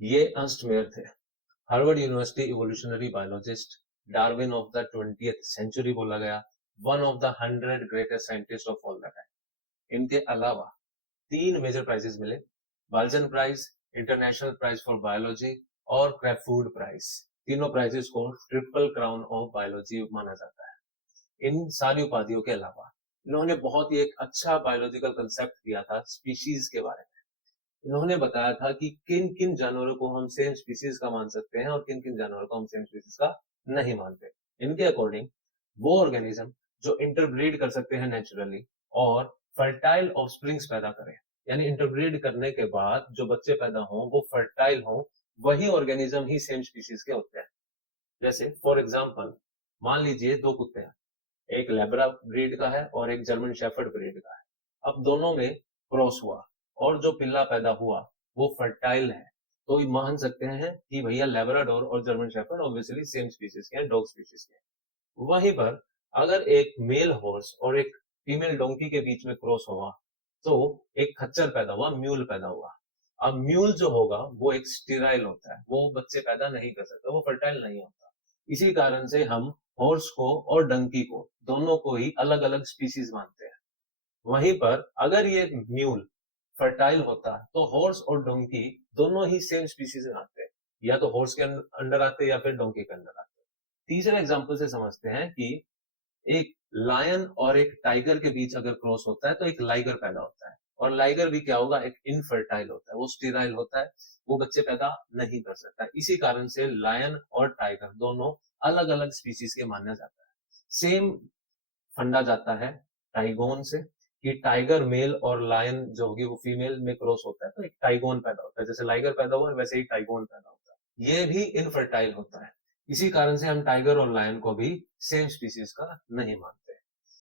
ये Ernst Mayr थे, Harvard university evolutionary biologist, Darwin of the 20th century बोला गया, one of the 100 greatest scientist of all the time. इनके अलावा 3 major prizes मिले, Balzan prize, international prize for biology और Crafoord prize. तीनों prizes को triple crown of biology माना जाता है। इन सारी उपाधियों के अलावा इन्होंने बहुत ही एक अच्छा बायोलॉजिकल कंसेप्ट दिया था स्पीशीज के बारे में। इन्होंने बताया था कि किन किन जानवरों को हम सेम स्पीसीज का मान सकते हैं और किन किन जानवरों को हम सेम स्पीसीज का नहीं मानते। इनके अकॉर्डिंग वो ऑर्गेनिज्म जो इंटरब्रीड कर सकते हैं नेचुरली और फर्टाइल ऑफस्प्रिंग्स पैदा करें, यानी इंटरब्रीड करने के बाद जो बच्चे पैदा हों वो फर्टाइल हों, वही ऑर्गेनिज्म ही सेम स्पीसीज के होते हैं। जैसे फॉर एग्जाम्पल मान लीजिए 2 कुत्ते हैं, एक लेब्रा ब्रीड का है और एक जर्मन शेफर्ड ब्रीड का है। अब दोनों में क्रॉस हुआ और जो पिल्ला पैदा हुआ वो फर्टाइल है, तो मान सकते हैं कि भैया लेब्राडोर और German shepherd obviously same species के हैं, डॉग स्पीसीज के हैं। वहीं पर अगर एक मेल हॉर्स और एक फीमेल डोंकी के बीच में क्रॉस हुआ तो एक खच्चर पैदा हुआ, म्यूल पैदा हुआ। अब म्यूल जो होगा वो एक स्टेराइल होता है, वो बच्चे पैदा नहीं कर सकता, वो फर्टाइल नहीं होता। इसी कारण से हम हॉर्स को और डंकी को दोनों को ही अलग अलग स्पीसीज मानते हैं। वहीं पर अगर ये म्यूल फर्टाइल होता तो हॉर्स और डोंकी दोनों ही सेम स्पीसीज में आते, या तो हॉर्स के अंडर आते या फिर डोंकी के अंडर आते। तीसरे एग्जाम्पल से समझते हैं कि एक लायन और एक टाइगर के बीच अगर क्रॉस होता है तो एक लाइगर पैदा होता है, और लाइगर भी क्या होगा, एक इनफर्टाइल होता है, वो स्टेराइल होता है, वो बच्चे पैदा नहीं कर सकता। इसी कारण से लायन और टाइगर दोनों अलग अलग स्पीसीज के माना जाता है। सेम फंडा जाता है टाइगोन से कि टाइगर मेल और लायन जो होगी वो फीमेल में क्रॉस होता है तो एक टाइगोन पैदा होता है, जैसे लाइगर पैदा हुआ है वैसे ही टाइगोन पैदा होता है। ये भी इनफर्टाइल होता है, इसी कारण से हम टाइगर और लायन को भी सेम स्पीसीज का नहीं मानते।